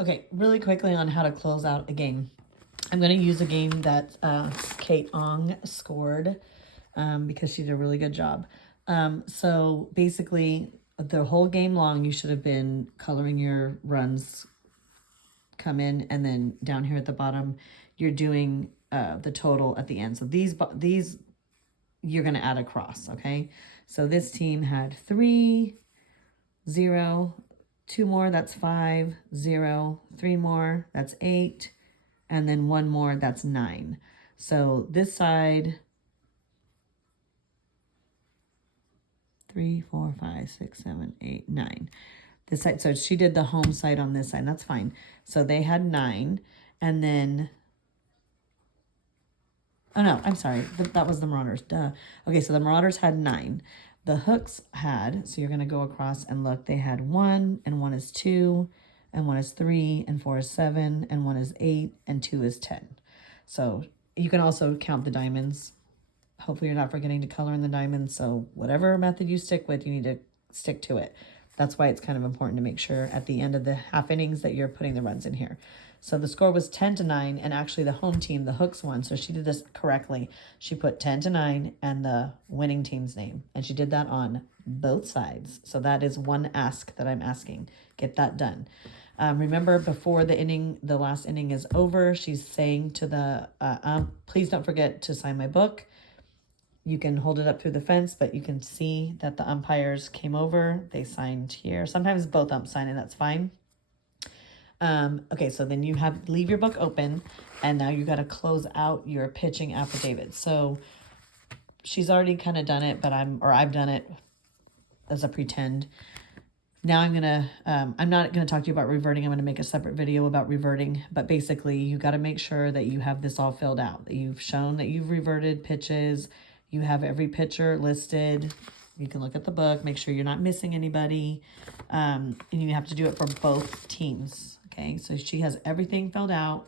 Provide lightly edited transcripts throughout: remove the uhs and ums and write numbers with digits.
Okay, really quickly on how to close out a game. I'm going to use a game that Kate Ong scored because she did a really good job. So basically, the whole game long, you should have been coloring your runs come in, and then down here at the bottom, you're doing the total at the end. So these you're going to add across, okay? So this team had 3, 0, 2 more, that's 5, 0, 3 more, that's 8, and then 1 more, that's 9. So this side, 3, 4, 5, 6, 7, 8, 9. This side, so she did the home side on this side, that's fine. So they had 9, and then, oh no, I'm sorry, that was the Marauders, duh. Okay, so the Marauders had 9. The Hooks had, so you're going to go across and look, they had 1, and 1 is 2, and 1 is 3, and 4 is 7, and 1 is 8, and 2 is 10. So you can also count the diamonds. Hopefully you're not forgetting to color in the diamonds. So whatever method you stick with, you need to stick to it. That's why it's kind of important to make sure at the end of the half innings that you're putting the runs in here. So the score was 10-9, and actually the home team, the Hooks, won. So she did this correctly. She put 10-9 and the winning team's name, and she did that on both sides. So that is one ask that I'm asking. Get that done. Remember, before the last inning is over, she's saying to the please don't forget to sign my book. You can hold it up through the fence, but you can see that the umpires came over. They signed here. Sometimes both umps sign, and that's fine. Okay, so then you leave your book open, and now you got to close out your pitching affidavit. So she's already kind of done it, but I've done it as a pretend. Now I'm not gonna talk to you about reverting. I'm gonna make a separate video about reverting, but basically you got to make sure that you have this all filled out, that you've shown that you've reverted pitches, you have every pitcher listed. You can look at the book, make sure you're not missing anybody, and you have to do it for both teams. Okay, so she has everything filled out,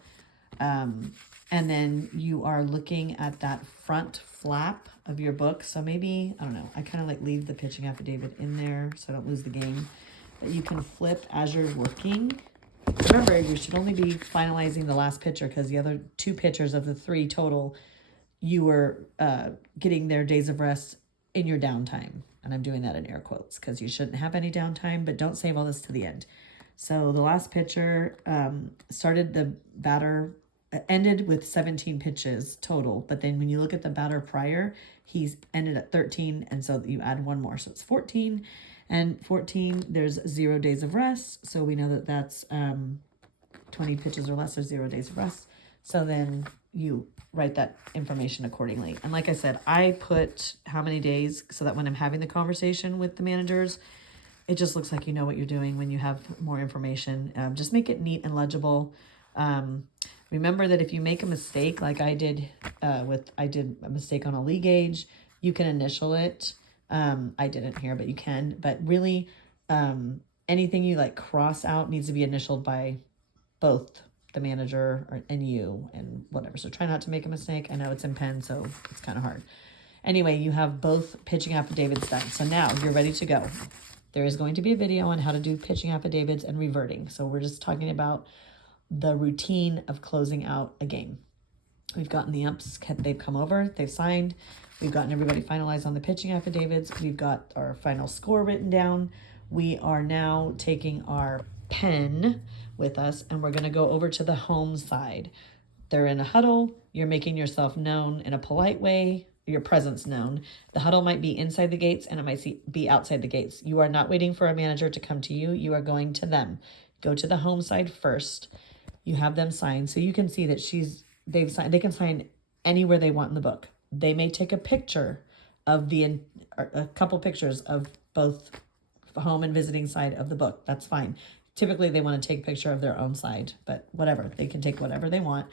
and then you are looking at that front flap of your book. So maybe, I don't know, I kind of like leave the pitching affidavit in there so I don't lose the game. That you can flip as you're working. Remember, you should only be finalizing the last pitcher because the other 2 pitchers of the 3 total, you were getting their days of rest in your downtime. And I'm doing that in air quotes because you shouldn't have any downtime, but don't save all this to the end. So the last pitcher started the batter, ended with 17 pitches total. But then when you look at the batter prior, he's ended at 13. And so you add 1 more. So it's 14. And 14, there's 0 days of rest. So we know that that's 20 pitches or less, there's 0 days of rest. So then you write that information accordingly. And like I said, I put how many days so that when I'm having the conversation with the managers, it just looks like you know what you're doing when you have more information. Just make it neat and legible. Remember that if you make a mistake, like I did I did a mistake on a league gauge, you can initial it. I didn't here, but you can. But really, anything you like cross out needs to be initialed by both the manager and you and whatever. So try not to make a mistake. I know it's in pen, so it's kind of hard. Anyway, you have both pitching affidavits done. So now you're ready to go. There is going to be a video on how to do pitching affidavits and reverting. So we're just talking about the routine of closing out a game. We've gotten the umps, they've come over, they've signed. We've gotten everybody finalized on the pitching affidavits. We've got our final score written down. We are now taking our pen with us and we're going to go over to the home side. They're in a huddle. You're making yourself known in a polite way, your presence known. The huddle might be inside the gates and it might be outside the gates. You are not waiting for a manager to come to you. You are going to them. Go to the home side first. You have them sign. So you can see that they've signed. They can sign anywhere they want in the book. They may take a picture of a couple pictures of both home and visiting side of the book. That's fine. Typically, they want to take a picture of their own side, but whatever. They can take whatever they want.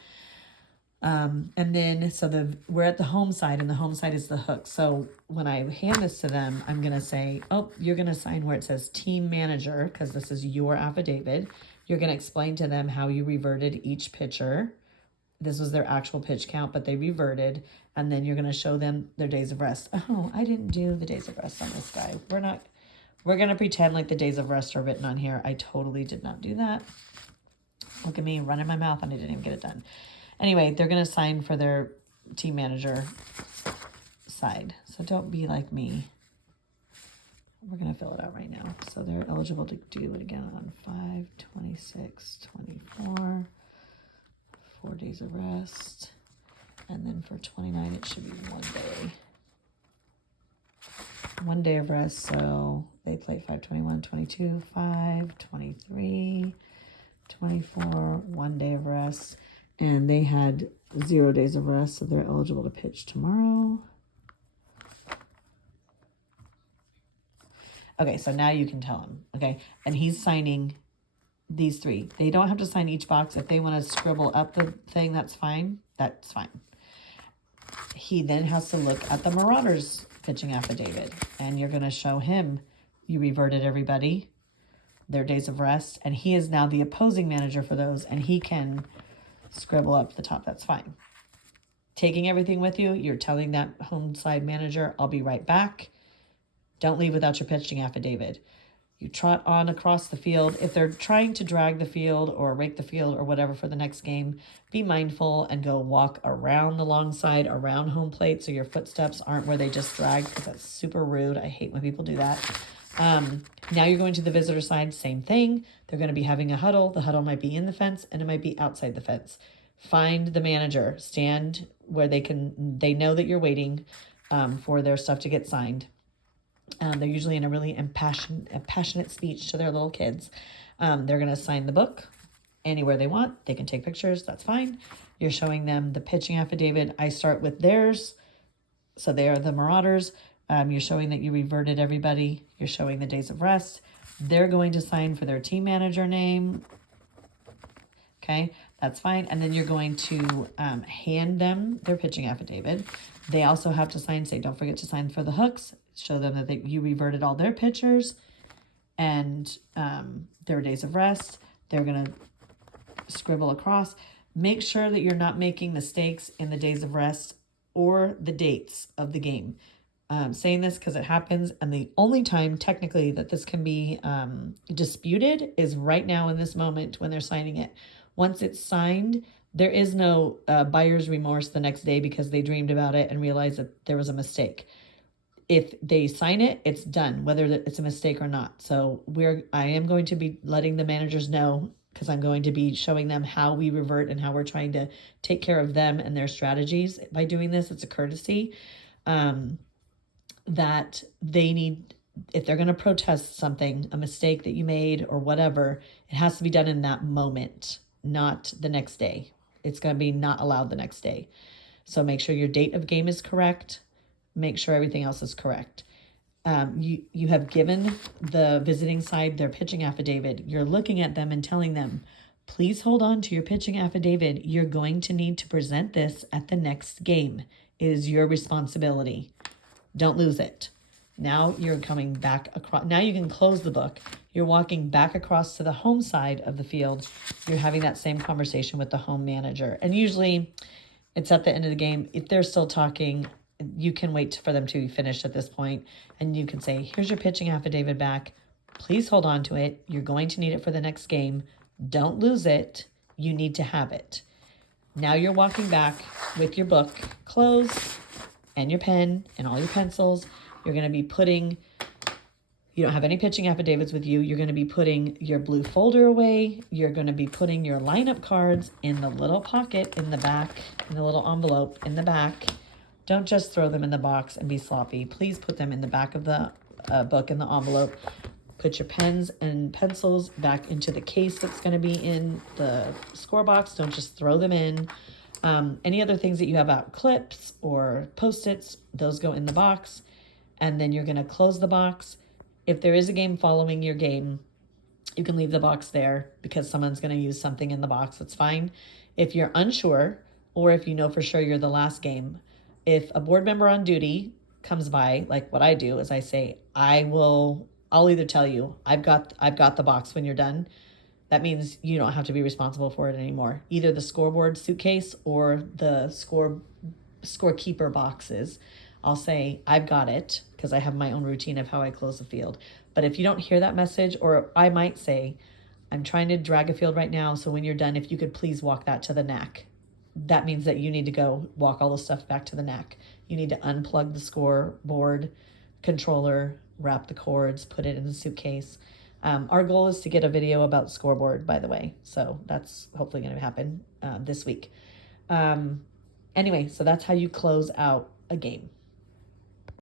And then, so we're at the home side, and the home side is the hook. So when I hand this to them, I'm going to say, oh, you're going to sign where it says team manager, because this is your affidavit. You're going to explain to them how you reverted each pitcher. This was their actual pitch count, but they reverted. And then you're going to show them their days of rest. Oh, I didn't do the days of rest on this guy. We're going to pretend like the days of rest are written on here. I totally did not do that. Look at me running my mouth and I didn't even get it done. Anyway, they're going to sign for their team manager side. So don't be like me. We're going to fill it out right now. So they're eligible to do it again on 5/26/24. 4 days of rest. And then for 29, it should be 1 day. 1 day of rest. So they play 5/21/22, 5/23, 24, 1 day of rest. And they had 0 days of rest, so they're eligible to pitch tomorrow. Okay, so now you can tell him, okay? And he's signing these 3. They don't have to sign each box. If they want to scribble up the thing, that's fine. That's fine. He then has to look at the Marauders pitching affidavit, and you're going to show him you reverted everybody, their days of rest, and he is now the opposing manager for those, and he can scribble up the top. That's fine. Taking everything with you, you're telling that home side manager, I'll be right back. Don't leave without your pitching affidavit. You trot on across the field. If they're trying to drag the field or rake the field or whatever for the next game, be mindful and go walk around the long side, around home plate, so your footsteps aren't where they just drag, because that's super rude. I hate when people do that. Now you're going to the visitor side, same thing. They're going to be having a huddle. The huddle might be in the fence and it might be outside the fence. Find the manager. Stand where they know that you're waiting for their stuff to get signed. They're usually in a really passionate speech to their little kids. They're going to sign the book anywhere they want. They can take pictures. That's fine. You're showing them the pitching affidavit. I start with theirs. So they are the Marauders. You're showing that you reverted everybody. You're showing the days of rest. They're going to sign for their team manager name. Okay, that's fine. And then you're going to hand them their pitching affidavit. They also have to sign, say, don't forget to sign for the hooks. Show them that you reverted all their pitchers and their days of rest. They're going to scribble across. Make sure that you're not making mistakes in the days of rest or the dates of the game. Saying this because it happens, and the only time technically that this can be disputed is right now in this moment when they're signing it. Once it's signed, there is no buyer's remorse the next day because they dreamed about it and realized that there was a mistake. If they sign it, it's done, whether it's a mistake or not. So I am going to be letting the managers know, because I'm going to be showing them how we revert and how we're trying to take care of them and their strategies by doing this. It's a courtesy that they need. If they're going to protest something, a mistake that you made or whatever, it has to be done in that moment, not the next day. It's going to be not allowed the next day. So make sure your date of game is correct. Make sure everything else is correct. You have given the visiting side their pitching affidavit. You're looking at them and telling them, please hold on to your pitching affidavit. You're going to need to present this at the next game. It is your responsibility. Don't lose it. Now you're coming back across. Now you can close the book. You're walking back across to the home side of the field. You're having that same conversation with the home manager. And usually it's at the end of the game. If they're still talking, you can wait for them to be finished at this point, and you can say, here's your pitching affidavit back. Please hold on to it. You're going to need it for the next game. Don't lose it. You need to have it. Now you're walking back with your book closed and your pen and all your pencils. You're going to be putting, you don't have any pitching affidavits with you. You're going to be putting your blue folder away. You're going to be putting your lineup cards in the little pocket in the back, in the little envelope in the back. Don't just throw them in the box and be sloppy. Please put them in the back of the book in the envelope. Put your pens and pencils back into the case that's going to be in the score box. Don't just throw them in. Any other things that you have out, clips or Post-its, those go in the box. And then you're going to close the box. If there is a game following your game, you can leave the box there because someone's going to use something in the box. That's fine. If you're unsure, or if you know for sure you're the last game, if a board member on duty comes by, like what I do is I say, I'll either tell you, I've got the box when you're done. That means you don't have to be responsible for it anymore. Either the scoreboard suitcase or the scorekeeper boxes. I'll say, I've got it, because I have my own routine of how I close the field. But if you don't hear that message, or I might say, I'm trying to drag a field right now. So when you're done, if you could please walk that to the NAC. That means that you need to go walk all the stuff back to the NAC. You need to unplug the scoreboard controller, wrap the cords, put it in the suitcase. Our goal is to get a video about scoreboard, by the way. So that's hopefully going to happen this week. Anyway, so that's how you close out a game.